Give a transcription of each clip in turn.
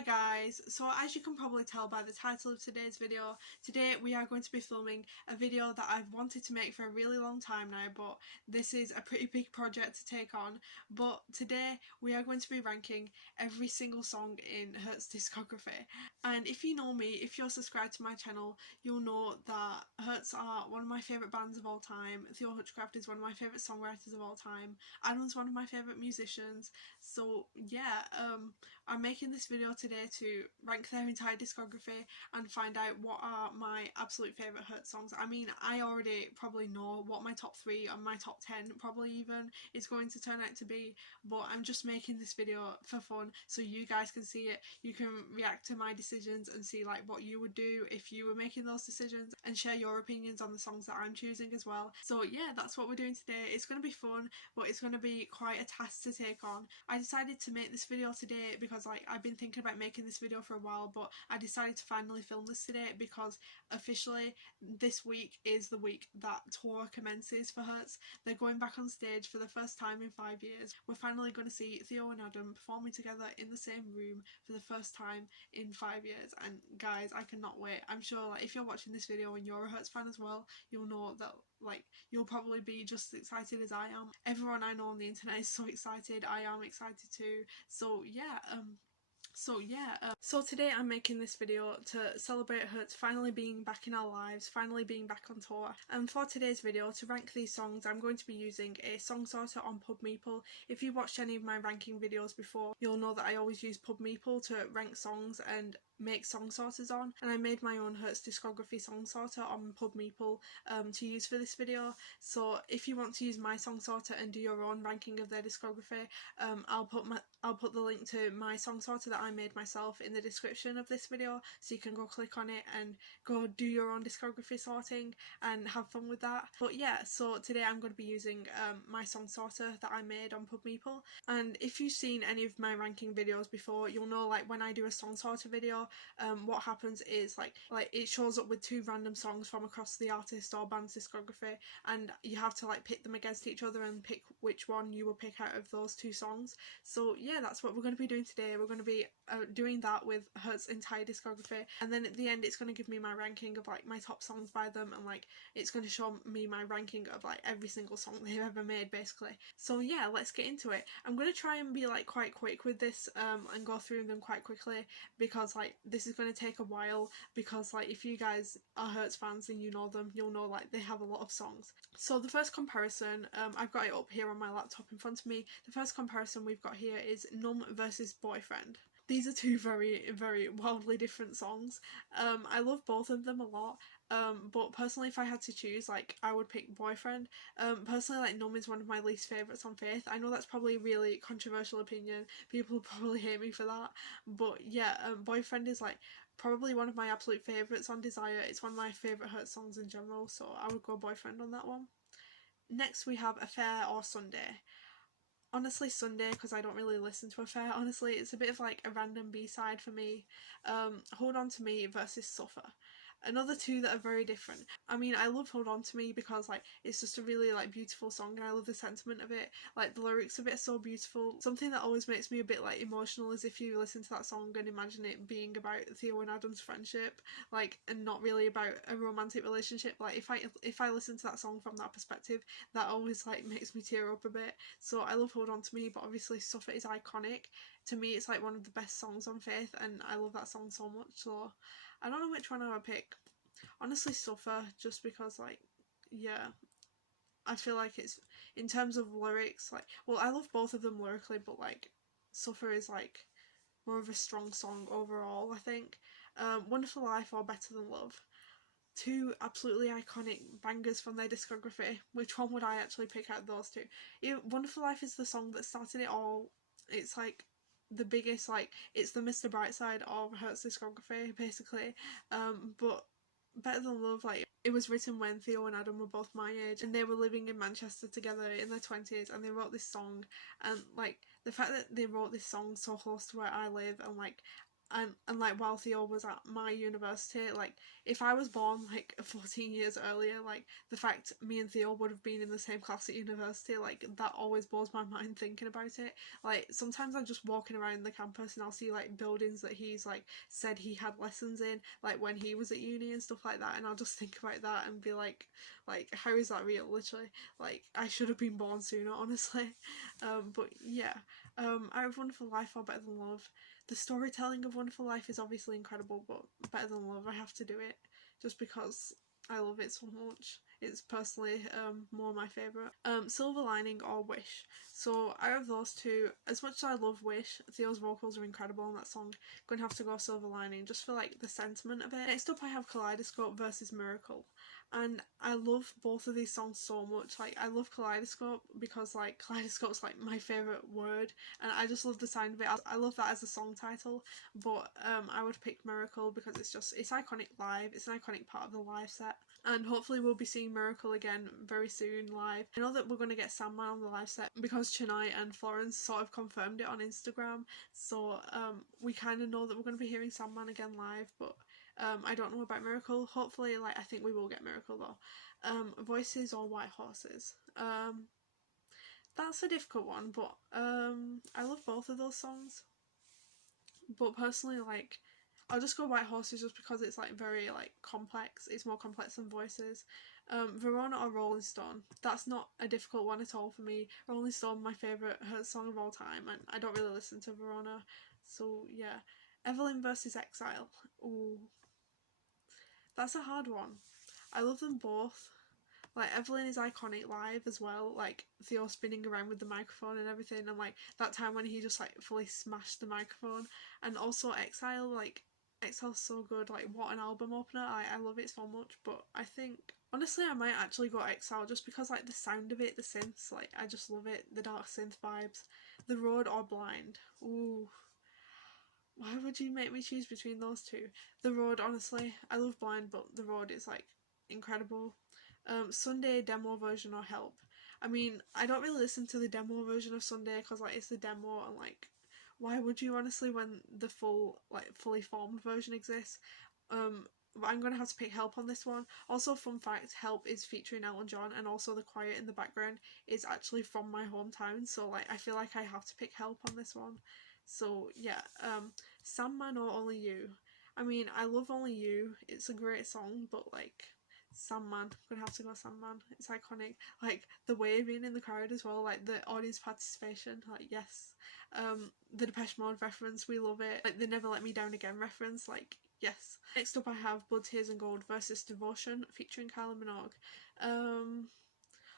Hi guys, so as you can probably tell by the title of today's video, today we are going to be filming a video that I've wanted to make for a really long time now, but this is a pretty big project to take on. But today we are going to be ranking every single song in Hertz discography. And if you know me, if you're subscribed to my channel, you'll know that Hertz are one of my favourite bands of all time. Theo Hutchcraft is one of my favourite songwriters of all time. Adam's one of my favourite musicians. So yeah, I'm making this video today to rank their entire discography and find out what are my absolute favourite Hertz songs. I mean, I already probably know what my top 3 and my top 10 probably even is going to turn out to be, but I'm just making this video for fun so you guys can see it. You can react to my decisions and see like what you would do if you were making those decisions and share your opinions on the songs that I'm choosing as well. So yeah, that's what we're doing today. It's going to be fun, but it's going to be quite a task to take on. I decided to make this video today because like I've been thinking about making this video for a while, but I decided to finally film this today because officially this week is the week that tour commences for Hertz. They're going back on stage for the first time in 5 years. We're finally going to see Theo and Adam performing together in the same room for the first time in 5 years, and guys, I cannot wait. I'm sure like if you're watching this video and you're a Hertz fan as well, you'll know that like you'll probably be just as excited as I am. Everyone I know on the internet is so excited. I am excited too. So yeah, so today I'm making this video to celebrate Hertz finally being back in our lives, finally being back on tour. And for today's video, to rank these songs, I'm going to be using a song sorter on Pub Meeple. If you watched any of my ranking videos before, you'll know that I always use Pub Meeple to rank songs and make song sorters on, and I made my own Hertz discography song sorter on Pub Meeple to use for this video. So if you want to use my song sorter and do your own ranking of their discography, I'll put the link to my song sorter that I made myself in the description of this video, so you can go click on it and go do your own discography sorting and have fun with that. But yeah, so today I'm going to be using my song sorter that I made on Pub Meeple. And if you've seen any of my ranking videos before, you'll know like when I do a song sorter video, what happens is like it shows up with 2 random songs from across the artist or band's discography, and you have to like pit them against each other and pick which one you will pick out of those 2 songs. So yeah, that's what we're going to be doing today. We're going to be doing that with Hertz's entire discography, and then at the end it's going to give me my ranking of like my top songs by them, and like it's going to show me my ranking of like every single song they've ever made basically. So yeah, let's get into it. I'm going to try and be like quite quick with this and go through them quite quickly, because like this is going to take a while, because like if you guys are Hertz fans and you know them, you'll know like they have a lot of songs. So the first comparison, I've got it up here on my laptop in front of me. The first comparison we've got here is Numb versus Boyfriend. These are 2 very wildly different songs. I love both of them a lot, but personally if I had to choose, like I would pick Boyfriend. Personally, like Numb is one of my least favourites on Faith. I know that's probably a really controversial opinion, people will probably hate me for that, but yeah, Boyfriend is like probably one of my absolute favourites on Desire. It's one of my favourite Hertz songs in general, so I would go Boyfriend on that one. Next we have Affair or Sunday. Honestly Sunday, because I don't really listen to Affair. Honestly, it's a bit of like a random B-side for me. Hold On To Me versus Suffer. Another 2 that are very different. I mean, I love Hold On To Me because like it's just a really like beautiful song, and I love the sentiment of it. Like the lyrics of it are so beautiful. Something that always makes me a bit like emotional is if you listen to that song and imagine it being about Theo and Adam's friendship, like, and not really about a romantic relationship. Like if I listen to that song from that perspective, that always like makes me tear up a bit. So I love Hold On To Me, but obviously Suffer is iconic. To me it's like one of the best songs on Faith, and I love that song so much, so I don't know which one I would pick. Honestly Suffer, just because like, yeah, I feel like it's, in terms of lyrics, like, well I love both of them lyrically, but like Suffer is like more of a strong song overall, I think. Wonderful Life or Better Than Love. 2 absolutely iconic bangers from their discography. Which one would I actually pick out of those 2? Wonderful Life is the song that started it all. It's like the biggest, like it's the Mr. Brightside of Hertz discography basically. But Better Than Love, like it was written when Theo and Adam were both my age, and they were living in Manchester together in their 20s, and they wrote this song, and like the fact that they wrote this song so close to where I live, and like and like while Theo was at my university, like if I was born like 14 years earlier, like the fact me and Theo would have been in the same class at university, like that always blows my mind thinking about it. Like sometimes I'm just walking around the campus and I'll see like buildings that he's like said he had lessons in, like when he was at uni and stuff like that, and I'll just think about that and be like how is that real? Literally, like I should have been born sooner, honestly. But yeah, Out of Wonderful Life or Better Than Love. The storytelling of Wonderful Life is obviously incredible, but Better Than Love, I have to do it just because I love it so much. It's personally more my favourite. Silver Lining or Wish. So out of those two, as much as I love Wish, Theo's vocals are incredible on that song. I'm going to have to go Silver Lining just for like the sentiment of it. Next up I have Kaleidoscope versus Miracle. And I love both of these songs so much. Like I love Kaleidoscope because like Kaleidoscope's like my favourite word, and I just love the sound of it. I love that as a song title, but I would pick Miracle because it's iconic live. It's an iconic part of the live set, and hopefully we'll be seeing Miracle again very soon live. I know that we're going to get Sandman on the live set because Chennai and Florence sort of confirmed it on Instagram, so we kind of know that we're going to be hearing Sandman again live, but I don't know about Miracle. Hopefully, like, I think we will get Miracle though. Voices or White Horses. That's a difficult one, but I love both of those songs. But personally, like, I'll just go White Horses just because it's like very like complex. It's more complex than Voices. Verona or Rolling Stone. That's not a difficult one at all for me. Rolling Stone, my favourite song of all time, and I don't really listen to Verona. So yeah. Evelyn versus Exile. Ooh. That's a hard one. I love them both. Like Evelyn is iconic live as well, like Theo spinning around with the microphone and everything, and like that time when he just like fully smashed the microphone. And also Exile, like Exile's so good, like what an album opener. I love it so much. But I think honestly I might actually go Exile just because like the sound of it, the synths, like I just love it, the dark synth vibes. The Road or Blind. Ooh. Why would you make me choose between those two? The Road, honestly, I love Blind, but The Road is like incredible. Sunday demo version or Help. I mean, I don't really listen to the demo version of Sunday because like it's the demo, and like why would you honestly when the fully formed version exists? But I'm gonna have to pick Help on this one. Also, fun fact, Help is featuring Elton John, and also the choir in the background is actually from my hometown, so like I feel like I have to pick Help on this one. So yeah, Sandman or Only You. I mean, I love Only You. It's a great song, but like Sandman, I'm gonna have to go Sandman. It's iconic. Like the waving in the crowd as well, like the audience participation. Like yes. The Depeche Mode reference, we love it. Like the Never Let Me Down Again reference, like yes. Next up I have Blood, Tears and Gold versus Devotion featuring Kylie Minogue.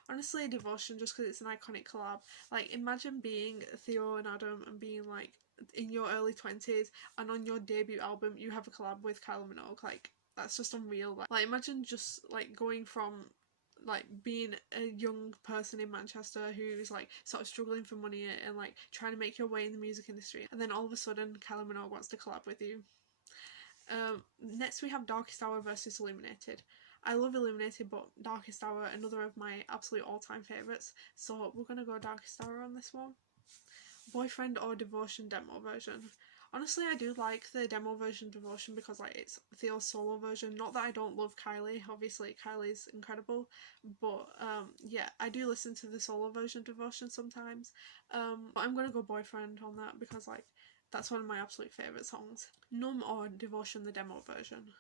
Honestly, Devotion, just because it's an iconic collab. Like, imagine being Theo and Adam and being like in your early 20s, and on your debut album you have a collab with Kylie Minogue. Like, that's just unreal. Like imagine just like going from like being a young person in Manchester who's like sort of struggling for money and like trying to make your way in the music industry, and then all of a sudden Kylie Minogue wants to collab with you. Next we have Darkest Hour versus Illuminated. I love Illuminated, but Darkest Hour, another of my absolute all-time favourites, so we're gonna go Darkest Hour on this one. Boyfriend or Devotion demo version. Honestly, I do like the demo version of Devotion because like it's Theo's solo version. Not that I don't love Kylie, obviously Kylie's incredible, but yeah, I do listen to the solo version of Devotion sometimes. But I'm gonna go Boyfriend on that because like that's one of my absolute favourite songs. Numb or Devotion the demo version.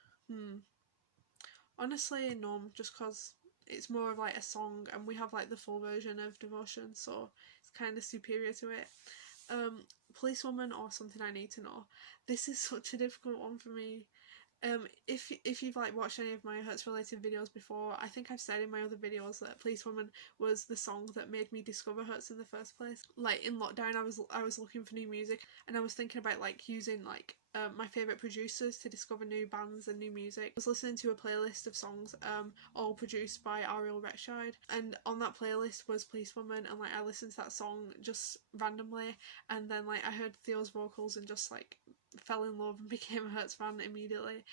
Honestly, Numb, just because it's more of like a song and we have like the full version of Devotion, so it's kind of superior to it. Policewoman or Something I Need to Know. This is such a difficult one for me. If you've like watched any of my Hertz related videos before, I think I've said in my other videos that Policewoman was the song that made me discover Hertz in the first place. Like in lockdown, I was looking for new music, and I was thinking about like using like my favourite producers to discover new bands and new music. I was listening to a playlist of songs all produced by Ariel Rechtschild, and on that playlist was Policewoman, and like I listened to that song just randomly, and then like I heard Theo's vocals and just like fell in love and became a Hertz fan immediately.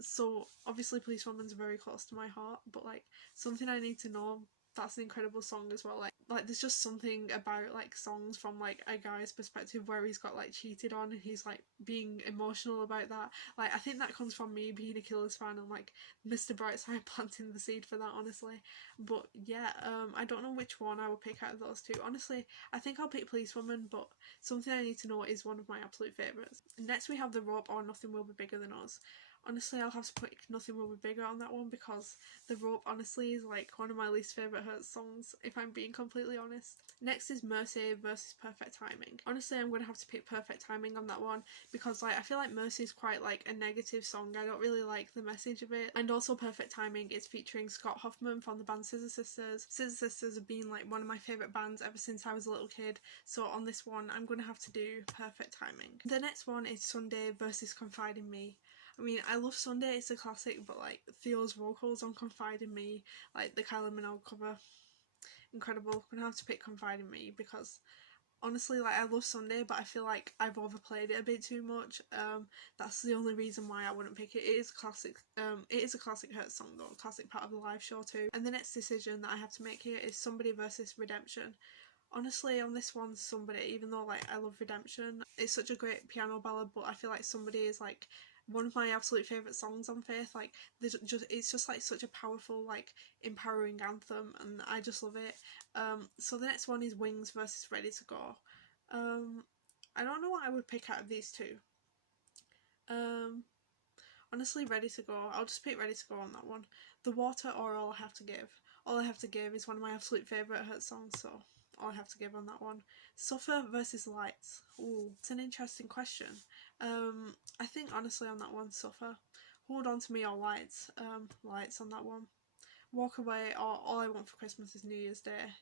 So obviously Policewoman's very close to my heart, but like Something I Need to Know, that's an incredible song as well. Like there's just something about like songs from like a guy's perspective where he's got like cheated on and he's like being emotional about that. Like I think that comes from me being a Killers fan and like Mr. Brightside planting the seed for that, honestly. But yeah, I don't know which one I will pick out of those two. Honestly, I think I'll pick Policewoman, but Something I Need to Know is one of my absolute favourites. Next we have The Rope or Nothing Will Be Bigger Than Us. Honestly, I'll have to put Nothing Will Be Bigger on that one because The Rope honestly is like one of my least favourite Hurt songs, if I'm being completely honest. Next is Mercy versus Perfect Timing. Honestly, I'm going to have to pick Perfect Timing on that one because like I feel like Mercy is quite like a negative song. I don't really like the message of it. And also Perfect Timing is featuring Scott Hoffman from the band Scissor Sisters. Scissor Sisters have been like one of my favourite bands ever since I was a little kid. So on this one, I'm going to have to do Perfect Timing. The next one is Sunday versus Confide in Me. I mean, I love Sunday, it's a classic, but like Theo's vocals on Confide in Me, like the Kylie Minogue cover, incredible. I'm gonna have to pick Confide in Me because honestly, like I love Sunday, but I feel like I've overplayed it a bit too much. That's the only reason why I wouldn't pick it. It is classic. It is a classic Hurt song though, a classic part of the live show too. And the next decision that I have to make here is Somebody versus Redemption. Honestly, on this one, Somebody, even though like I love Redemption, it's such a great piano ballad, but I feel like Somebody is like one of my absolute favourite songs on Faith. Like it's just like such a powerful, like empowering anthem, and I just love it. So the next one is Wings versus Ready to Go. I don't know what I would pick out of these two. Honestly, Ready to Go. I'll just pick Ready to Go on that one. The Water or All I Have to Give. All I Have to Give is one of my absolute favourite Hurt songs, so All I Have to Give on that one. Suffer versus Lights. Ooh, it's an interesting question. I think honestly on that one, Suffer. Hold On to Me or Lights. Lights on that one. Walk Away or All I Want for Christmas is New Year's Day.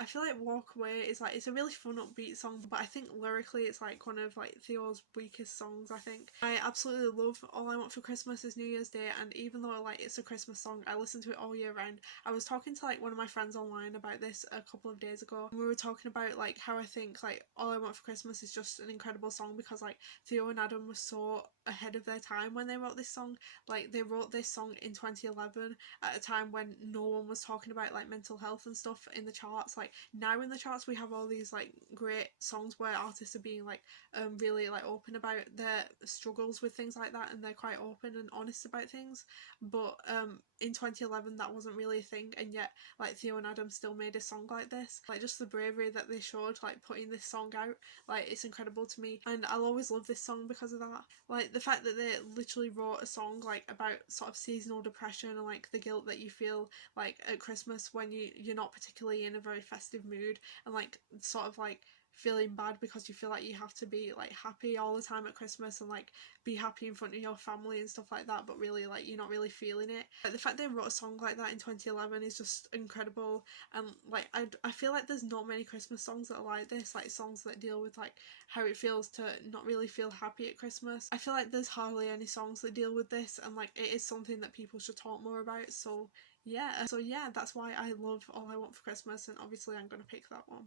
I feel like Walk Away is like, it's a really fun upbeat song, but I think lyrically it's like one of like Theo's weakest songs, I think. I absolutely love All I Want for Christmas is New Year's Day, and even though like it's a Christmas song, I listen to it all year round. I was talking to like one of my friends online about this a couple of days ago, and we were talking about like how I think like All I Want for Christmas is just an incredible song because like Theo and Adam were so ahead of their time when they wrote this song. Like they wrote this song in 2011 at a time when no one was talking about like mental health and stuff in the charts. Like now in the charts we have all these like great songs where artists are being like really like open about their struggles with things like that, and they're quite open and honest about things. But in 2011 that wasn't really a thing, and yet like Theo and Adam still made a song like this. Like just the bravery that they showed like putting this song out, like it's incredible to me, and I'll always love this song because of that. Like the fact that they literally wrote a song like about sort of seasonal depression and like the guilt that you feel like at Christmas when you're not particularly in a very festive mood, and like sort of like feeling bad because you feel like you have to be like happy all the time at Christmas and like be happy in front of your family and stuff like that, but really like you're not really feeling it. Like the fact they wrote a song like that in 2011 is just incredible, and like I feel like there's not many Christmas songs that are like this, like songs that deal with like how it feels to not really feel happy at Christmas. I feel like there's hardly any songs that deal with this, and like it is something that people should talk more about. So yeah, that's why I love All I Want for Christmas, and obviously I'm going to pick that one.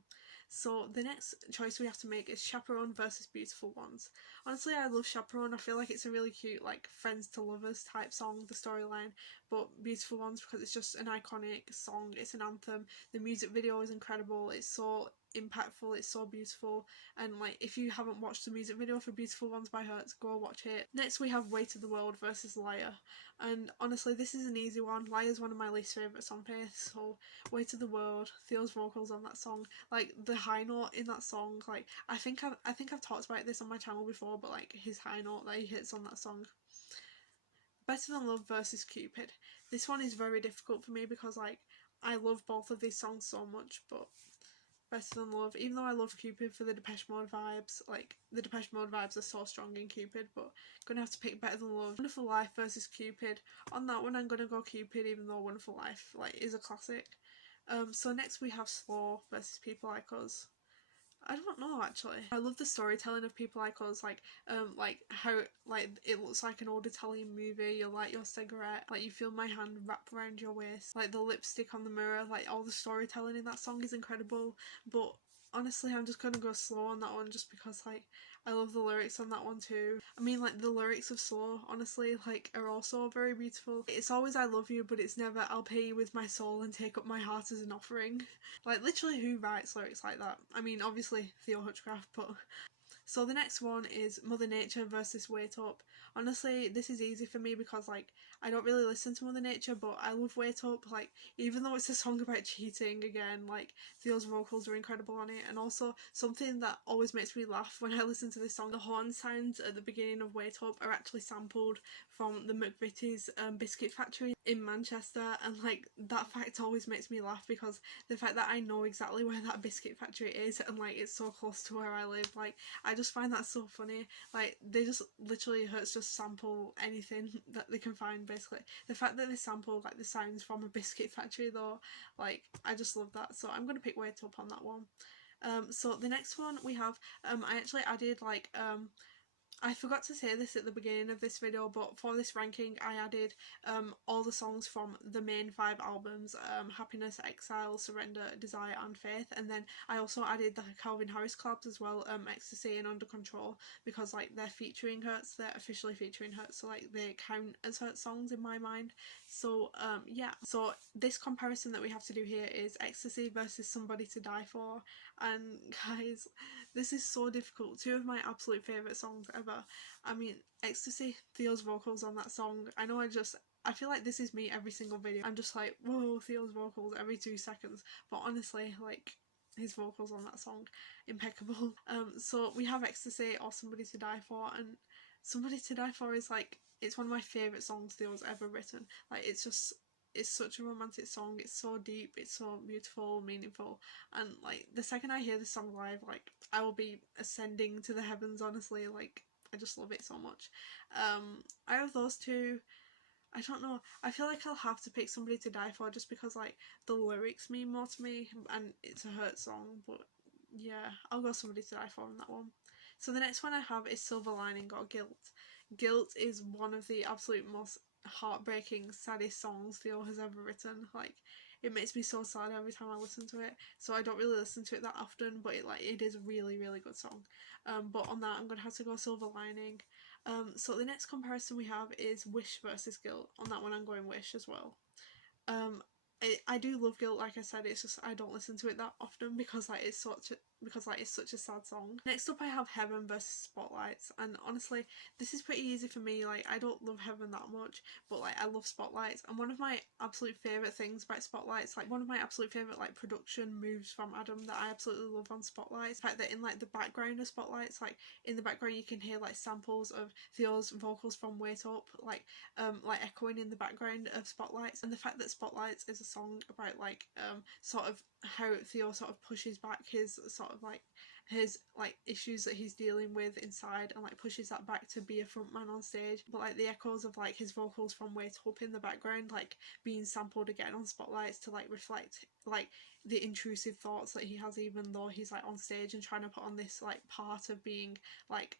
So the next choice we have to make is Chaperone versus Beautiful Ones. Honestly, I love Chaperone. I feel like it's a really cute like friends to lovers type song, the storyline, but Beautiful Ones because it's just an iconic song, it's an anthem. The music video is incredible, it's so impactful, it's so beautiful, and like if you haven't watched the music video for Beautiful Ones by Hertz, go watch it. Next we have Weight of the World versus Liar, and honestly this is an easy one. Liar is one of my least favourites on Faith, so Weight of the World. Theo's vocals on that song, like the high note in that song, like I think I've talked about this on my channel before, but like his high note that he hits on that song. Better Than Love versus Cupid. This one is very difficult for me because like I love both of these songs so much, but Better Than Love, even though I love Cupid for the Depeche Mode vibes, like the Depeche Mode vibes are so strong in Cupid, but I'm gonna have to pick Better Than Love. Wonderful Life versus Cupid. On that one I'm gonna go Cupid, even though Wonderful Life like is a classic. So next we have Slow versus People Like Us. I don't know actually. I love the storytelling of People Like Us, like how like it looks like an old Italian movie. You light your cigarette, like you feel my hand wrap around your waist, like the lipstick on the mirror, like all the storytelling in that song is incredible. But honestly I'm just gonna go Slow on that one just because like I love the lyrics on that one too. I mean, like, the lyrics of Slow, honestly, like, are also very beautiful. It's always I love you, but it's never I'll pay you with my soul and take up my heart as an offering. Like, literally, who writes lyrics like that? I mean, obviously Theo Hutchcraft, but... So the next one is Mother Nature versus Wait Up. Honestly, this is easy for me because, like, I don't really listen to Mother Nature, but I love Wait Up. Like, even though it's a song about cheating again, like, Theo's vocals are incredible on it. And also, something that always makes me laugh when I listen to this song, the horn sounds at the beginning of Wait Up are actually sampled from the McVitie's biscuit factory in Manchester, and like, that fact always makes me laugh because the fact that I know exactly where that biscuit factory is, and like, it's so close to where I live, like, I just find that so funny. Like, they just literally Hurts just sample anything that they can find, basically. The fact that they sample like the sounds from a biscuit factory though, like, I just love that. So I'm gonna pick Wait Up on that one. So the next one we have, I actually added like I forgot to say this at the beginning of this video, but for this ranking I added all the songs from the main 5 albums, Happiness, Exile, Surrender, Desire and Faith, and then I also added the Calvin Harris collabs as well, Ecstasy and Under Control, because like they're featuring Hurts, they're officially featuring Hurts, so like they count as Hurts songs in my mind. So yeah, so this comparison that we have to do here is Ecstasy versus Somebody to Die For, and guys, this is so difficult. 2 of my absolute favourite songs ever. I mean, Ecstasy, Theo's vocals on that song, I feel like this is me every single video. I'm just like, whoa, Theo's vocals every 2 seconds. But honestly, like, his vocals on that song, impeccable. So we have Ecstasy or Somebody to Die For, and Somebody to Die For is like, it's one of my favourite songs Theo's ever written. Like, it's such a romantic song, it's so deep, it's so beautiful, meaningful, and like, the second I hear this song live, like, I will be ascending to the heavens, honestly. Like, I just love it so much. Out of those 2, I don't know, I feel like I'll have to pick Somebody to Die For just because like the lyrics mean more to me and it's a Hurt song, but yeah, I'll go Somebody to Die For on that one. So the next one I have is Silver Lining or Guilt. Guilt is one of the absolute most heartbreaking, saddest songs Theo has ever written. Like, it makes me so sad every time I listen to it, so I don't really listen to it that often, but it is a really, really good song. But on that I'm gonna have to go Silver Lining. So the next comparison we have is Wish versus Guilt. On that one I'm going Wish as well. I do love Guilt, like I said, it's just I don't listen to it that often because like it's such a sad song. Next up I have Heaven versus Spotlights, and honestly this is pretty easy for me. Like, I don't love Heaven that much, but like I love Spotlights, and one of my absolute favourite things about Spotlights, like one of my absolute favourite like production moves from Adam that I absolutely love on Spotlights, the fact that in like the background of Spotlights, like in the background you can hear like samples of Theo's vocals from Wait Up, like echoing in the background of Spotlights, and the fact that Spotlights is a song about like sort of how Theo sort of pushes back his sort of like his like issues that he's dealing with inside, and like pushes that back to be a frontman on stage, but like the echoes of like his vocals from Wait Up in the background like being sampled again on Spotlights to like reflect like the intrusive thoughts that he has, even though he's like on stage and trying to put on this like part of being like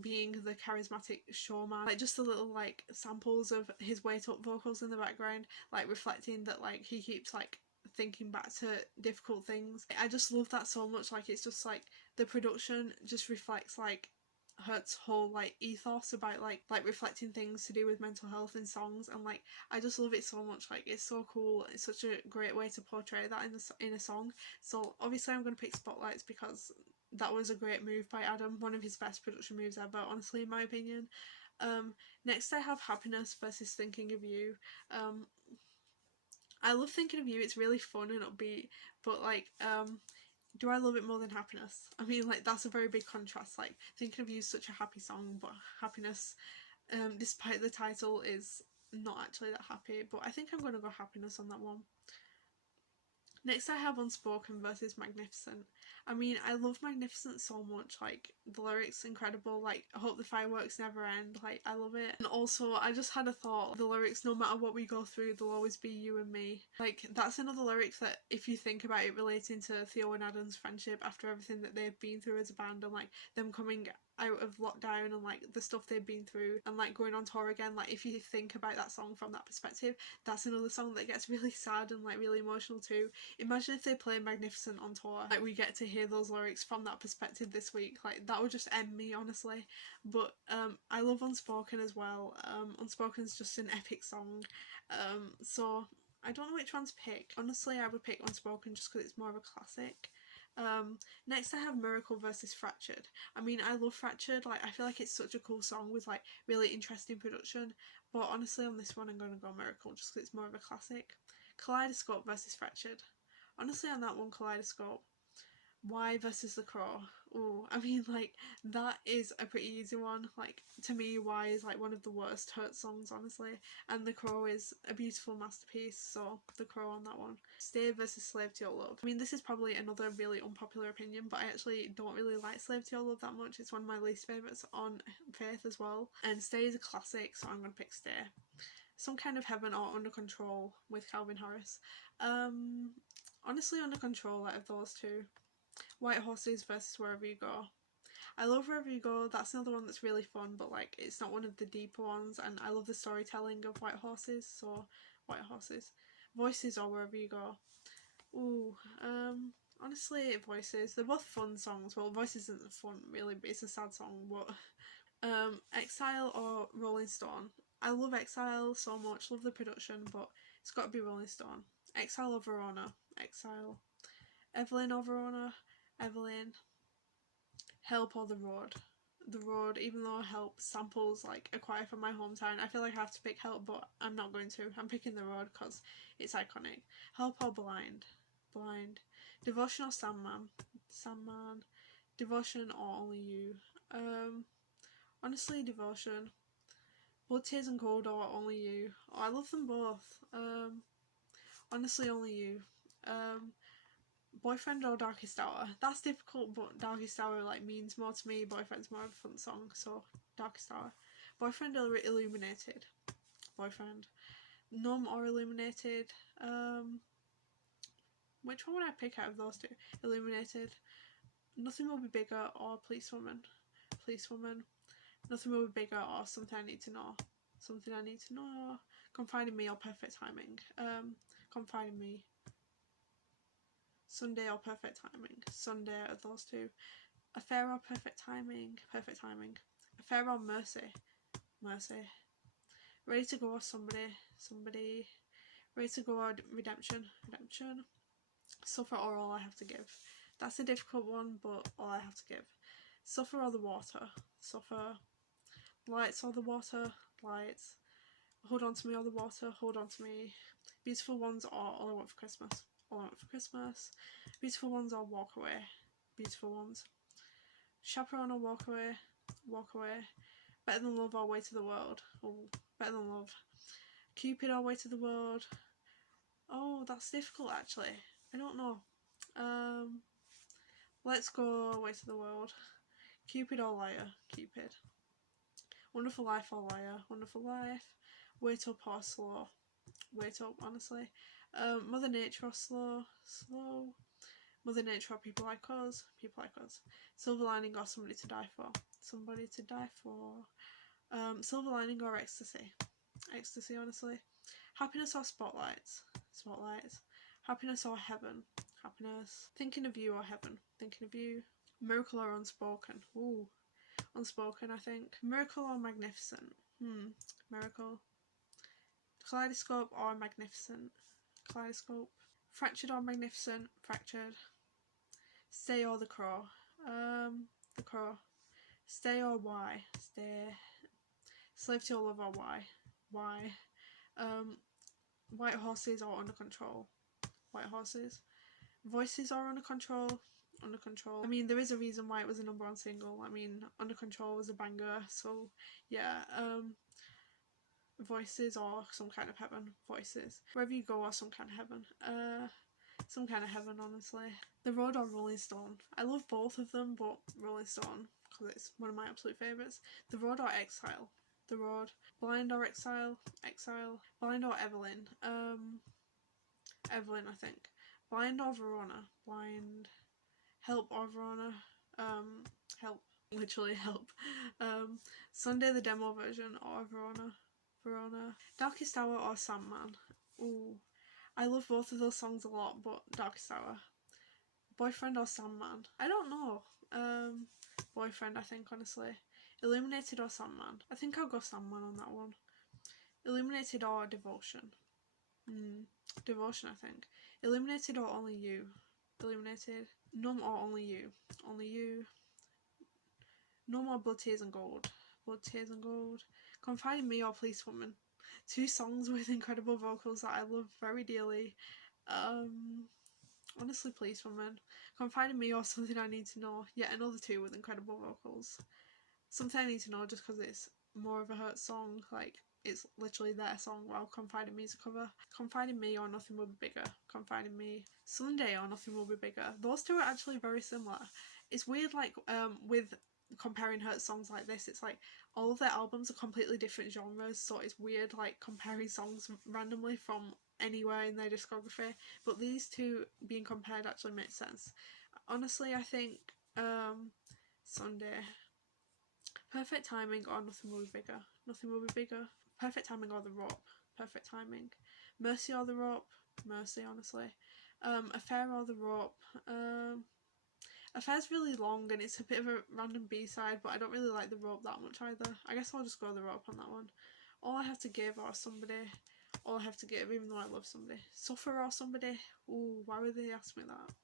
being the charismatic showman. Like, just the little like samples of his Wait Up vocals in the background, like reflecting that like he keeps like thinking back to difficult things. I just love that so much. Like, it's just like the production just reflects like Hurt's whole like ethos about like reflecting things to do with mental health in songs, and like I just love it so much. Like, it's so cool, it's such a great way to portray that in a song. So obviously I'm going to pick Spotlights because that was a great move by Adam, one of his best production moves ever, honestly, in my opinion. Next I have Happiness versus Thinking of You. I love Thinking of You, it's really fun and upbeat, but like do I love it more than Happiness? I mean, like, that's a very big contrast. Like, Thinking of You is such a happy song, but Happiness, despite the title, is not actually that happy, but I think I'm going to go Happiness on that one. Next I have Unspoken versus Magnificent. I mean, I love Magnificent so much, like, the lyrics incredible, like, I hope the fireworks never end, like, I love it. And also, I just had a thought, the lyrics, no matter what we go through, there'll always be you and me. Like, that's another lyric that, if you think about it relating to Theo and Adam's friendship after everything that they've been through as a band, and like, them coming out of lockdown and like the stuff they've been through and like going on tour again, like, if you think about that song from that perspective, that's another song that gets really sad and like really emotional too. Imagine if they play Magnificent on tour, like we get to hear those lyrics from that perspective this week, like that that would just end me, honestly. But I love Unspoken as well. Unspoken is just an epic song. So I don't know which one to pick. Honestly, I would pick Unspoken just because it's more of a classic. Next I have Miracle versus Fractured. I mean, I love Fractured, like I feel like it's such a cool song with like really interesting production, but honestly on this one I'm going to go Miracle just because it's more of a classic. Kaleidoscope versus Fractured. Honestly on that one, Kaleidoscope. Why versus The Crow. Oh, I mean, like, that is a pretty easy one. Like, to me, Why is like one of the worst Hurt songs, honestly, and The Crow is a beautiful masterpiece, so The Crow on that one. Stay versus Slave to Your Love. I mean, this is probably another really unpopular opinion, but I actually don't really like Slave to Your Love that much. It's one of my least favourites on Faith as well, and Stay is a classic, so I'm going to pick Stay. Some Kind of Heaven or Under Control with Calvin Harris. Honestly, Under Control out of those two. White Horses versus Wherever You Go. I love Wherever You Go, that's another one that's really fun, but like it's not one of the deeper ones, and I love the storytelling of White Horses, so White Horses. Voices or Wherever You Go. Ooh, honestly Voices. They're both fun songs. Well, Voices isn't fun really, but it's a sad song, but Exile or Rolling Stone. I love Exile so much, love the production, but it's got to be Rolling Stone. Exile or Verona. Exile. Evelyn or Verona. Evelyn. Help or The Road. The Road, even though Help samples like A Choir from My Hometown, I feel like I have to pick Help, but I'm not going to. I'm picking The Road because it's iconic. Help or Blind. Blind. Devotion or Sandman. Sandman. Devotion or Only You. Honestly, Devotion. Blood, Tears and Gold or Only You. Oh, I love them both. Honestly, Only You. Boyfriend or Darkest Hour. That's difficult, but Darkest Hour like means more to me. Boyfriend's more of a fun song, so Darkest Hour. Boyfriend or Illuminated. Boyfriend. Numb or Illuminated. Which one would I pick out of those two? Illuminated. Nothing Will Be Bigger or Policewoman. Policewoman. Nothing Will Be Bigger or Something I Need to Know. Something I Need to Know. Confide in Me or Perfect Timing. Confide in Me. Sunday or Perfect Timing. Sunday of those two. Affair or Perfect Timing. Perfect Timing. Affair or Mercy. Mercy. Ready to Go or Somebody. Somebody. Ready to Go or Redemption. Redemption. Suffer or All I Have to Give. That's a difficult one, but All I Have to Give. Suffer or The Water. Suffer. Lights or The Water. Lights. Hold On to Me or The Water. Hold On to Me. Beautiful Ones or All I Want for Christmas. All I Want for Christmas. Beautiful Ones or Walk Away. Beautiful Ones. Chaperone or Walk Away. Walk Away. Better Than Love or Way to the World. Oh, Better Than Love. Cupid or Way to the World. Oh, that's difficult actually. I don't know. Let's Go Way to the World. Cupid or Liar. Cupid. Wonderful Life or Liar. Wonderful Life. Wait Up or Slow. Wait Up, honestly. Mother Nature or Slow. Slow. Mother Nature or People Like Us. People Like Us. Silver Lining or Somebody to Die For. Somebody to Die For. Silver Lining or Ecstasy. Ecstasy, honestly. Happiness or Spotlights. Spotlights. Happiness or Heaven. Happiness. Thinking of You or Heaven. Thinking of You. Miracle or Unspoken. Ooh. Unspoken, I think. Miracle or Magnificent. Miracle. Kaleidoscope or Magnificent. Kaleidoscope. Fractured or Magnificent. Fractured. Stay or The Crow. The Crow. Stay or Why. Stay. Slave to Your Love or Why. Why. White Horses or Under Control. White Horses. Voices or Under Control. Under Control. I mean, there is a reason why it was a #1 single. I mean, Under Control was a banger, so yeah. Voices or Some Kind of Heaven. Voices. Wherever You Go or Some Kind of Heaven. Some Kind of Heaven, honestly. The Road or Rolling Stone. I love both of them, but Rolling Stone, because it's one of my absolute favourites. The Road or Exile. The Road. Blind or Exile. Exile. Blind or Evelyn. Evelyn, I think. Blind or Verona. Blind. Help or Verona. Help. Literally Help. Sunday the demo version or Verona. Verona. Darkest Hour or Sandman. Ooh. I love both of those songs a lot, but Darkest Hour. Boyfriend or Sandman. I don't know. Boyfriend, I think, honestly. Illuminated or Sandman. I think I'll go Sandman on that one. Illuminated or Devotion. Devotion, I think. Illuminated or Only You. Illuminated. Numb or Only You. Only You. No More Blood, Tears and Gold. Blood, Tears and Gold. Confide in Me or Police Woman. Two songs with incredible vocals that I love very dearly. Honestly, Police Woman. Confide in Me or Something I Need to Know. Yet another two with incredible vocals. Something I Need to Know just because it's more of a hurt song. Like, it's literally their song, while Confide in Me is a cover. Confide in Me or Nothing Will Be Bigger. Confide in Me. Sunday or Nothing Will Be Bigger. Those two are actually very similar. It's weird, like, with comparing hurt songs like this, it's like all of their albums are completely different genres, so it's weird like comparing songs randomly from anywhere in their discography, but these two being compared actually makes sense. Honestly, I think Sunday. Perfect Timing or Nothing Will Be Bigger. Nothing Will Be Bigger. Perfect Timing or The Rope. Perfect Timing. Mercy or The Rope. Mercy, honestly. Affair or The Rope. Affair's really long and it's a bit of a random B-side, but I don't really like The Rope that much either. I guess I'll just go The Rope on that one. All I Have to Give or Somebody. All I Have to Give, even though I love Somebody. Suffer or Somebody. Ooh, why would they ask me that?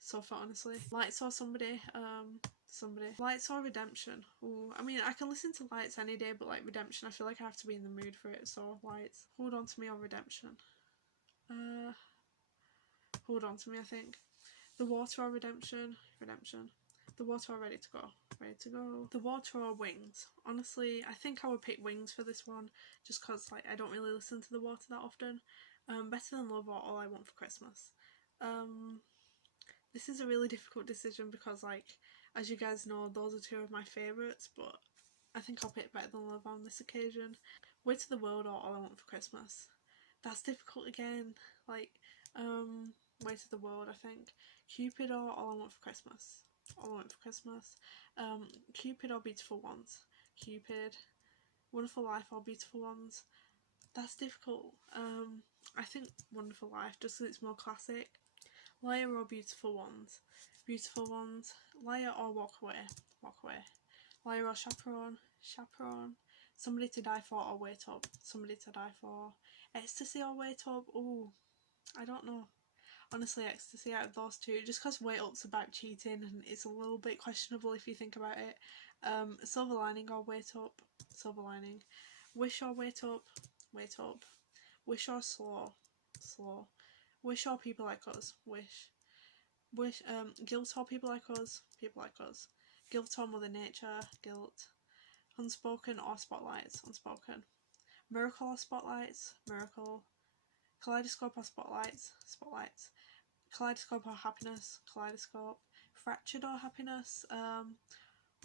Suffer, honestly. Lights or Somebody. Somebody. Lights or Redemption. Ooh, I mean, I can listen to Lights any day, but like Redemption, I feel like I have to be in the mood for it, so Lights. Hold On To Me or Redemption. Hold On To Me, I think. The Water or Redemption. Redemption. The Water or Ready To Go. Ready To Go. The Water or Wings. Honestly, I think I would pick Wings for this one, just because like I don't really listen to The Water that often. Better Than Love or All I Want For Christmas. This is a really difficult decision because like, as you guys know, those are two of my favourites, but I think I'll pick Better Than Love on this occasion. Way to the World or All I Want For Christmas. That's difficult again. Like, Way to the World, I think. Cupid or All I Want For Christmas. All I Want For Christmas. Cupid or Beautiful Ones. Cupid. Wonderful Life or Beautiful Ones. That's difficult. I think Wonderful Life, just because it's more classic. Liar or Beautiful Ones. Beautiful Ones. Liar or Walk Away. Walk Away. Liar or Chaperone. Chaperone. Somebody to Die For or Wait Up. Somebody to Die For. Ecstasy or Wait Up. Ooh, I don't know. Honestly, Ecstasy out of those two, just because Wait Up's about cheating and it's a little bit questionable if you think about it. Silver Lining or Wait Up. Silver Lining. Wish or Wait Up. Wait Up. Wish or Slow. Slow. Wish or People Like Us. Wish. Wish. Guilt or People Like Us. People Like Us. Guilt or Mother Nature. Guilt. Unspoken or Spotlights. Unspoken. Miracle or Spotlights. Miracle. Kaleidoscope or Spotlights. Spotlights. Kaleidoscope or Happiness. Kaleidoscope. Fractured or Happiness.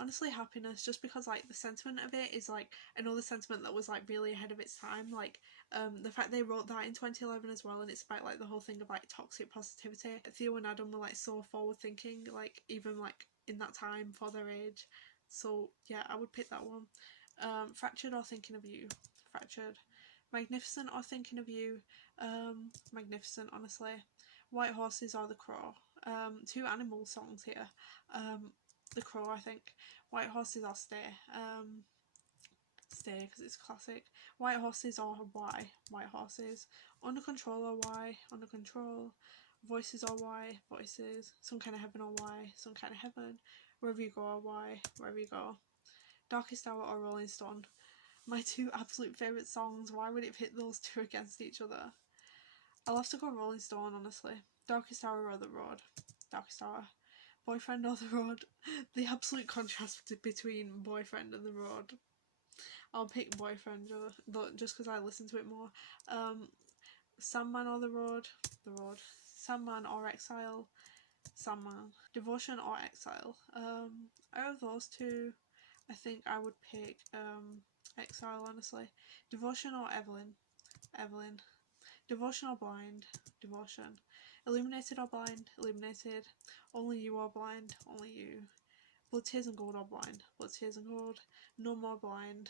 Honestly, Happiness, just because like the sentiment of it is like another sentiment that was like really ahead of its time. Like the fact they wrote that in 2011 as well, and it's about like the whole thing of like toxic positivity. Theo and Adam were like so forward thinking, like even like in that time for their age. So yeah, I would pick that one. Fractured or Thinking of You. Fractured. Magnificent or Thinking of You. Magnificent, honestly. White Horses or The Crow. Two animal songs here. The Crow, I think. White Horses or Stay. Stay, because it's classic. White Horses or Why. White Horses. Under Control or Why. Under Control. Voices or Why. Voices. Some Kind of Heaven or Why. Some Kind of Heaven. Wherever You Go or Why. Wherever You Go. Darkest Hour or Rolling Stone. My two absolute favourite songs. Why would it pit those two against each other? I'll have to go Rolling Stone, honestly. Darkest Hour or The Road. Darkest Hour. Boyfriend or The Road. The absolute contrast between Boyfriend and The Road. I'll pick Boyfriend just because I listen to it more. Sandman or The Road. The Road. Sandman or Exile. Sandman. Devotion or Exile. Out of those two, I think I would pick Exile, honestly. Devotion or Evelyn. Evelyn. Devotion or Blind. Devotion. Illuminated or Blind. Illuminated. Only You or Blind. Only You. Blood, Tears and Gold or Blind. Blood, Tears and Gold. Numb or Blind.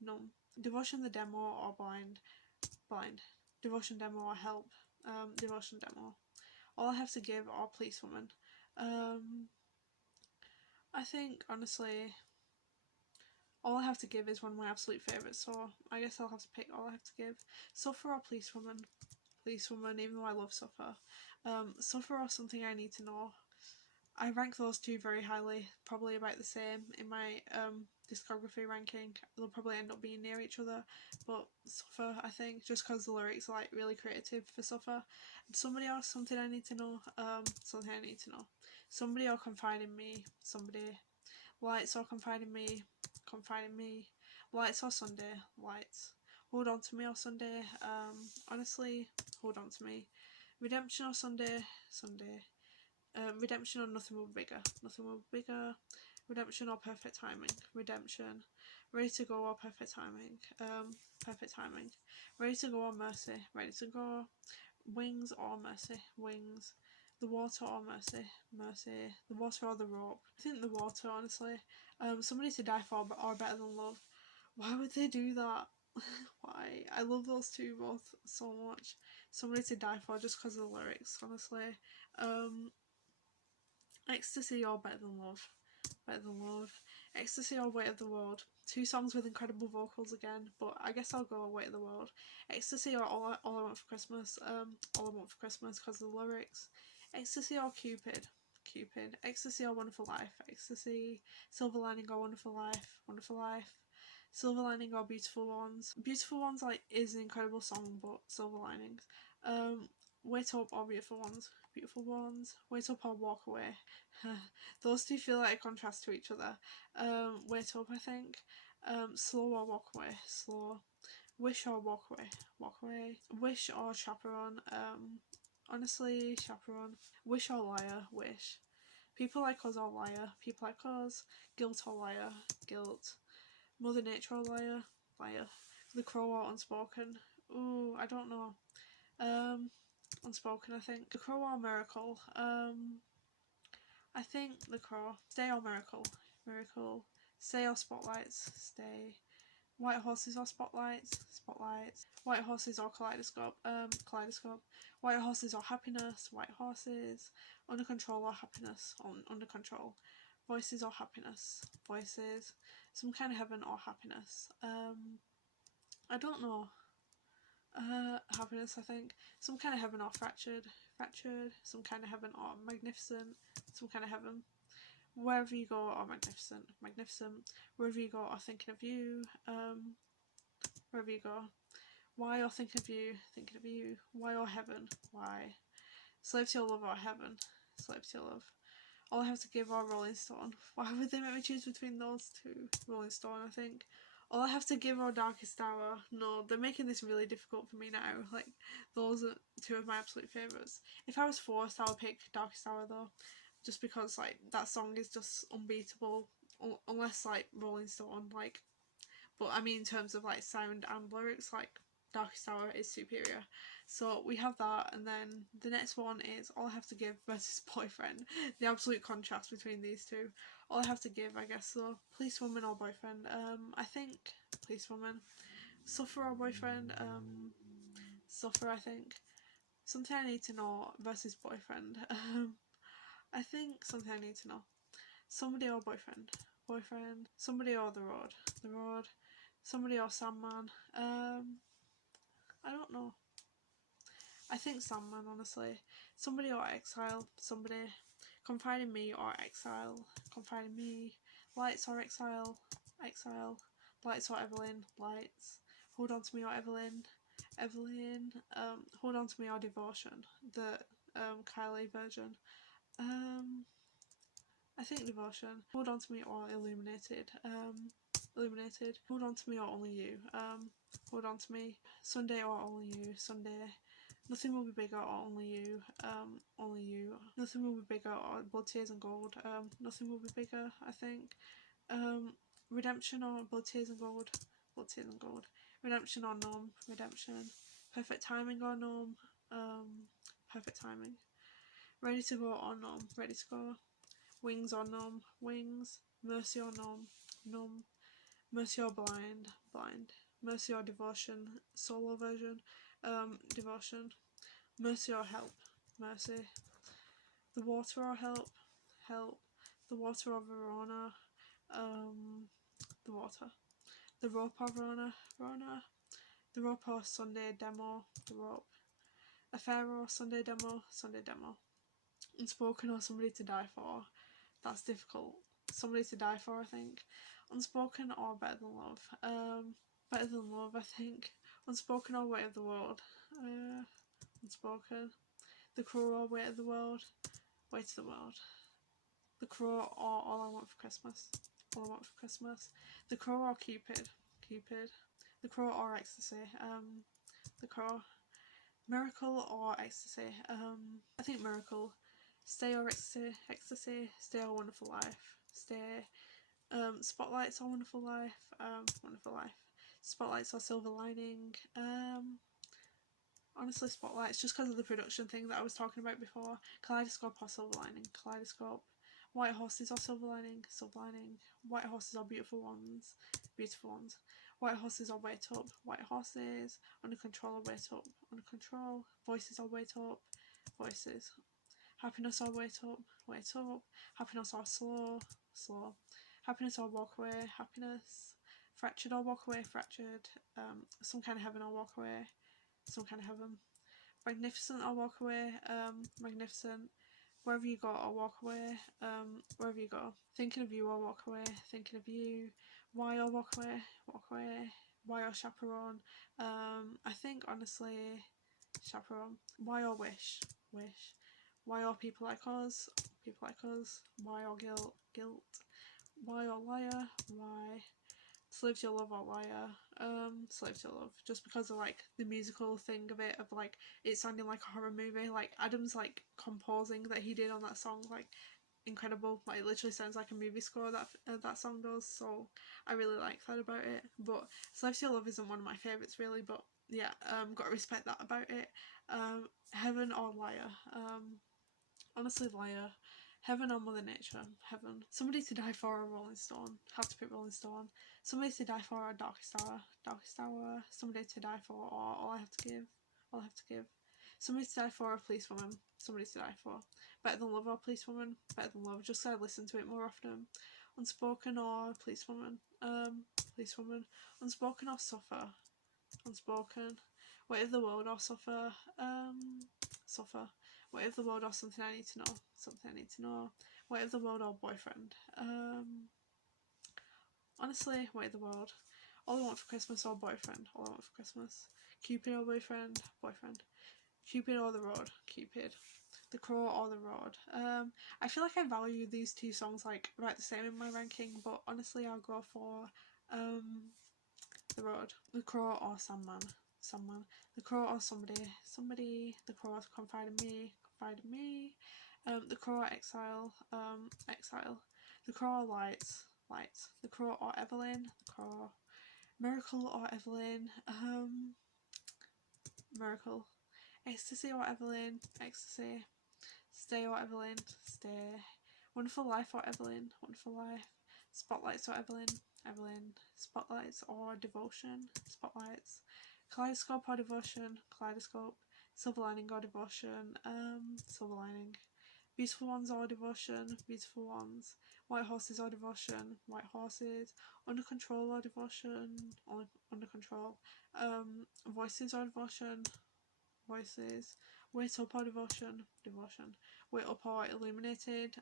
Numb. Devotion the Demo or Blind. Blind. Devotion Demo or Help. Devotion Demo. All I Have to Give or Police Woman. I think honestly All I Have to Give is one of my absolute favourites, so I guess I'll have to pick All I Have to Give. Suffer or Policewoman? Policewoman, even though I love Suffer. Suffer or Something I Need to Know. I rank those two very highly, probably about the same in my discography ranking. They'll probably end up being near each other, but Suffer, I think, just because the lyrics are like really creative for Suffer. Somebody or Something I Need to Know, Something I Need to Know. Somebody or Confide in Me, Somebody. Lights or Confide in Me, Confide in Me. Lights or Sunday, Lights. Hold On to Me or Sunday, honestly, Hold On to Me. Redemption or Sunday, Sunday. Redemption or Nothing Will Be Bigger, Nothing Will Be Bigger. Redemption or Perfect Timing, Redemption. Ready to Go or Perfect Timing, Perfect Timing. Ready to Go or Mercy, Ready to Go. Wings or Mercy, Wings. The Water or Mercy, Mercy. The Water or The Rope. I think The Water, honestly. Somebody to Die For or Better Than Love. Why would they do that? Why? I love those two both so much. Somebody to Die For just because of the lyrics, honestly. Ecstasy or Better Than Love. Better Than Love. Ecstasy or Weight of the World. Two songs with incredible vocals again, but I guess I'll go Weight of the World. Ecstasy or All I Want for Christmas. All I Want for Christmas because of the lyrics. Ecstasy or Cupid. Cupid. Ecstasy or Wonderful Life. Ecstasy. Silver Lining or Wonderful Life. Wonderful Life. Silver Lining or Beautiful Ones. Beautiful Ones like is an incredible song, but Silver Linings. Wait Up or Beautiful Ones. Beautiful Ones. Wait Up or Walk Away. Those two feel like a contrast to each other. Wait Up, I think. Slow or Walk Away. Slow. Wish or Walk Away. Walk Away. Wish or Chaperone. Honestly, Chaperone. Wish or Liar. Wish. People Like Us or Liar. People Like Us. Guilt or Liar. Guilt. Mother Nature or Liar. Liar. The Crow or Unspoken. Ooh, I don't know. Unspoken, I think. The Crow or Miracle. I think The Crow. Stay or Miracle. Miracle. Stay or Spotlights. Stay. White Horses or Spotlights. Spotlights. White Horses or Kaleidoscope. Kaleidoscope. White Horses or Happiness. White Horses. Under Control or Happiness. Under Control. Voices or Happiness. Voices. Some Kind of Heaven or Happiness. I don't know. Happiness, I think. Some Kind of Heaven or Fractured. Fractured. Some Kind of Heaven or Magnificent. Some Kind of Heaven. Wherever You Go or Magnificent. Magnificent. Wherever You Go or Thinking of You. Wherever You Go. Why or Thinking of You. Thinking of You. Why or Heaven. Why. Slave to Your Love or Heaven. Slave to Your Love. All I Have to Give or Rolling Stone. Why would they make me choose between those two? Rolling Stone, I think. All I Have to Give or Darkest Hour. No, they're making this really difficult for me now. Like, those are two of my absolute favourites. If I was forced, I would pick Darkest Hour though. Just because, like, that song is just unbeatable. Unless, like, Rolling Stone, like. But, I mean, in terms of, like, sound and lyrics, like, Darkest Hour is superior. So we have that, and then the next one is All I Have to Give versus Boyfriend. The absolute contrast between these two. All I Have to Give, I guess, so Policewoman or Boyfriend. I think Policewoman. Suffer or Boyfriend. Suffer, I think. Something I Need to Know versus Boyfriend. I think Something I Need to Know. Somebody or Boyfriend. Boyfriend. Somebody or The Road. The Road. Somebody or Sandman. I don't know. I think Sandman, honestly. Somebody or Exile. Somebody. Confide in Me or Exile. Confide in Me. Lights or Exile. Exile. Lights or Evelyn. Lights. Hold On to Me or Evelyn. Evelyn. Hold On to Me or Devotion. The Kylie version. I think Devotion. Hold On to Me or Illuminated. Illuminated. Hold On to Me or Only You. Hold On to Me. Sunday or Only You. Sunday. Nothing Will Be Bigger or Only You. Only You. Nothing Will Be Bigger or Blood, Tears and Gold. Nothing Will Be Bigger, I think. Redemption or Blood, Tears and Gold. Blood, Tears and Gold. Redemption or Numb. Redemption. Perfect Timing or Numb. Perfect Timing. Ready to Go or Numb. Ready to Go. Wings or Numb. Wings. Mercy or Numb. Numb. Mercy or Blind. Blind. Mercy or Devotion. Solo version. Devotion. Mercy or Help. Mercy. The Water or Help. Help. The Water of Verona, The Water, The Rope of Verona, The Rope or Sunday Demo, The Rope, Affair or Sunday Demo, Unspoken or Somebody to Die For, that's difficult. Somebody to Die For, I think. Unspoken or Better Than Love, Better Than Love, I think. Unspoken or Weight of the World, Unspoken. The Crow or Weight of the World, Weight of the World. The Crow or All I Want for Christmas, All I Want for Christmas. The Crow or Cupid, The Crow or Ecstasy, The Crow. Miracle or Ecstasy, I think Miracle. Stay or Ecstasy, Stay or Wonderful Life, Stay. Spotlights or Wonderful Life, Wonderful Life. Spotlights or Silver Lining, honestly Spotlights, just because of the production thing that I was talking about before. Kaleidoscope or Silver Lining, Kaleidoscope. White Horses or Silver Lining, Silver Lining. White Horses or Beautiful Ones, Beautiful Ones. White Horses or Wait Up, White Horses. Under Control or Wait Up, Under Control. Voices or Wait Up, Voices. Happiness or Wait Up, Wait Up. Happiness or Slow, Slow. Happiness or Walk Away, Happiness. Fractured or Walk Away, Fractured. Some Kind of Heaven or Walk Away, Some Kind of Heaven. Magnificent or Walk Away, Magnificent. Wherever You Go or Walk Away, Wherever You Go. Thinking of You or Walk Away, Thinking of You. Why or Walk Away, Walk Away. Why or Chaperone, I think honestly Chaperone. Why or Wish, Wish. Why or People Like Us, People Like Us. Why or Guilt, Guilt. Why or Liar, Why. Slave to Your Love or Liar, Slave to Your Love, just because of like the musical thing of it, of like it sounding like a horror movie. Like Adam's like composing that he did on that song, like incredible. Like it literally sounds like a movie score that that song does, so I really like that about it. But Slave to Your Love isn't one of my favourites really, but yeah, gotta respect that about it. Heaven or Liar, honestly Liar. Heaven or Mother Nature, Heaven. Somebody to Die For or Rolling Stone, have to pick Rolling Stone. Somebody to Die For or Darkest Hour, Darkest Hour. Somebody to Die For or All I Have to Give, All I Have to Give. Somebody to Die For or Policewoman, Somebody to Die For. Better Than Love or Policewoman, Better Than Love, just so I listen to it more often. Unspoken or Policewoman, Policewoman. Unspoken or Suffer, Unspoken. Weight of the World or Suffer, Suffer. Weight of the World or Something I Need to Know, Something I Need to Know. Weight of the World or Boyfriend, honestly Weight of the World. All I Want for Christmas or Boyfriend, All I Want for Christmas. Cupid or Boyfriend, Boyfriend. Cupid or The Road, Cupid. The Crow or The Road. I feel like I value these two songs like about the same in my ranking, but honestly I'll go for The Road. The Crow or Sandman, Sandman. The Crow or Somebody, Somebody. The Crow or Confide in Me, Confide in Me. The Crow or Exile, Exile. The Crow or Lights, Lights. The Crow or Evelyn, The Crow. Miracle or Evelyn, Miracle. Ecstasy or Evelyn, Ecstasy. Stay or Evelyn, Stay. Wonderful Life or Evelyn, Wonderful Life. Spotlights or Evelyn, Evelyn. Spotlights or Devotion, Spotlights. Kaleidoscope or Devotion, Kaleidoscope. Silver Lining or Devotion, Silver Lining. Beautiful Ones or Devotion, Beautiful Ones. White Horses or Devotion, White Horses. Under Control or Devotion, Under Control. Voices or Devotion, Voices. Wait Up or Devotion, Devotion. Wait Up or Illuminated,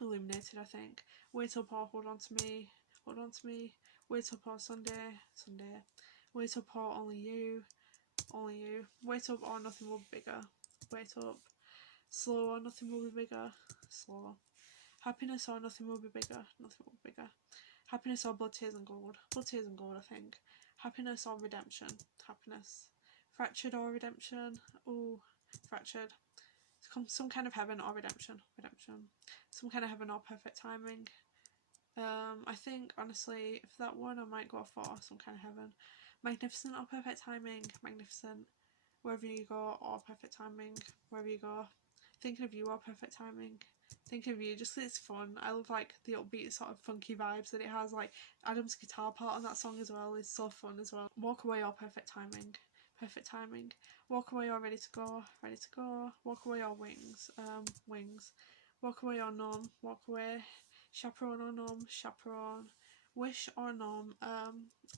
Illuminated I think. Wait Up or Hold On To Me, Hold On To Me. Wait Up or Sunday, Sunday. Wait Up or Only You, Only You. Wait Up or Nothing Will Be Bigger, Wait Up. Slow or Nothing Will Be Bigger, Slow. Happiness or Nothing Will Be Bigger, Nothing Will Be Bigger. Happiness or Blood, Tears and Gold, Blood, Tears and Gold I think. Happiness or Redemption, Happiness. Fractured or Redemption, ooh, Fractured. Some Kind of Heaven or Redemption, Redemption. Some Kind of Heaven or Perfect Timing. I think honestly for that one I might go for Some Kind of Heaven. Magnificent or Perfect Timing, Magnificent. Wherever You Go or Perfect Timing, Wherever You Go. Thinking of You or Perfect Timing, Thinking of You, just 'cause it's fun. I love like the upbeat sort of funky vibes that it has. Like Adam's guitar part on that song as well is so fun as well. Walk Away or Perfect Timing, Perfect Timing. Walk Away or Ready to Go, Ready to Go. Walk Away or Wings, Wings. walk away or numb, walk away, chaperone or numb, chaperone, wish or numb,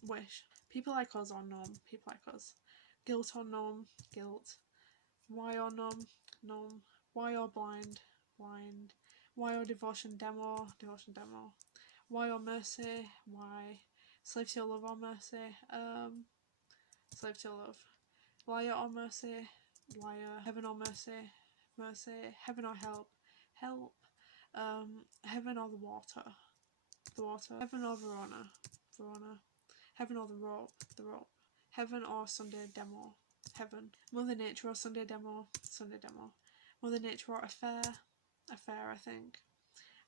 wish, people like us or numb, people like us, guilt or numb, guilt, why or numb, numb, why or blind, blind, why or devotion demo, devotion demo, why or mercy, why, slave to your love or mercy, slave to your love, liar or mercy, liar, heaven or mercy, mercy, heaven or help, help, heaven or the water, heaven or Verona, Verona, heaven or the rope, heaven or Sunday demo, heaven, Mother Nature or Sunday demo, Sunday demo, Mother Nature or affair, affair I think.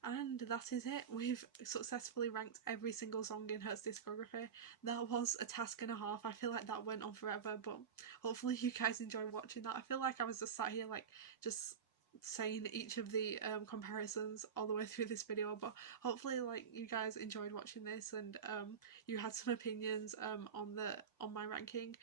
And that is it. We've successfully ranked every single song in Hertz discography. That was a task and a half. I feel like that went on forever, but hopefully you guys enjoyed watching that. I feel like I was just sat here like just saying each of the comparisons all the way through this video, but hopefully like you guys enjoyed watching this and you had some opinions on my ranking.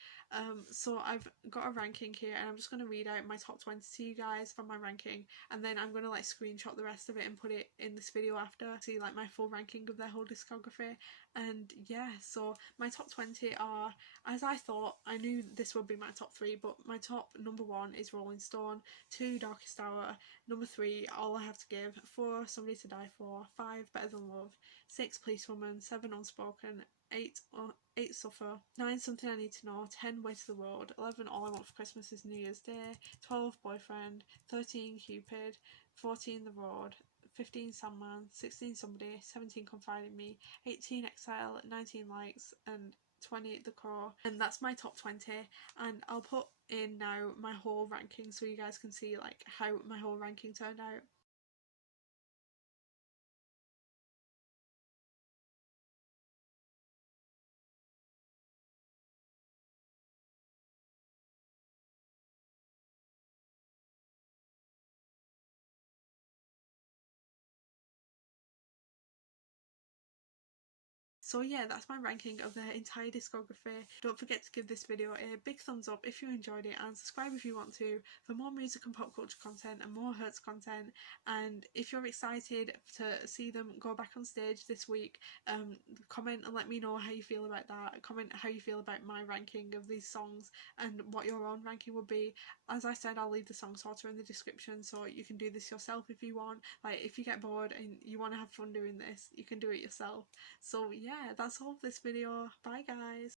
So I've got a ranking here and I'm just going to read out my top 20 to you guys from my ranking, and then I'm going to like screenshot the rest of it and put it in this video after, see like my full ranking of their whole discography. And yeah, so my top 20 are, as I thought, I knew this would be my top 3, but my top number 1 is Rolling Stone, 2 Darkest Hour, number 3 All I Have to Give, 4 Somebody to Die For, 5 Better Than Love, 6 Policewoman, 7 Unspoken, 8 Suffer, 9 Something I Need to Know, 10 Way to the Road, 11 All I Want for Christmas is New Year's Day, 12 Boyfriend, 13 Cupid, 14 The Road, 15 Sandman, 16 Somebody, 17 Confide in Me, 18 Exile, 19 Likes, and 20 The Crow. And that's my top 20, and I'll put in now my whole ranking so you guys can see like how my whole ranking turned out. So yeah, that's my ranking of their entire discography. Don't forget to give this video a big thumbs up if you enjoyed it, and subscribe if you want to for more music and pop culture content and more Hertz content. And if you're excited to see them go back on stage this week, comment and let me know how you feel about that. Comment how you feel about my ranking of these songs and what your own ranking would be. As I said, I'll leave the song sorter in the description so you can do this yourself if you want. Like if you get bored and you want to have fun doing this, you can do it yourself. So yeah, that's all for this video. Bye guys.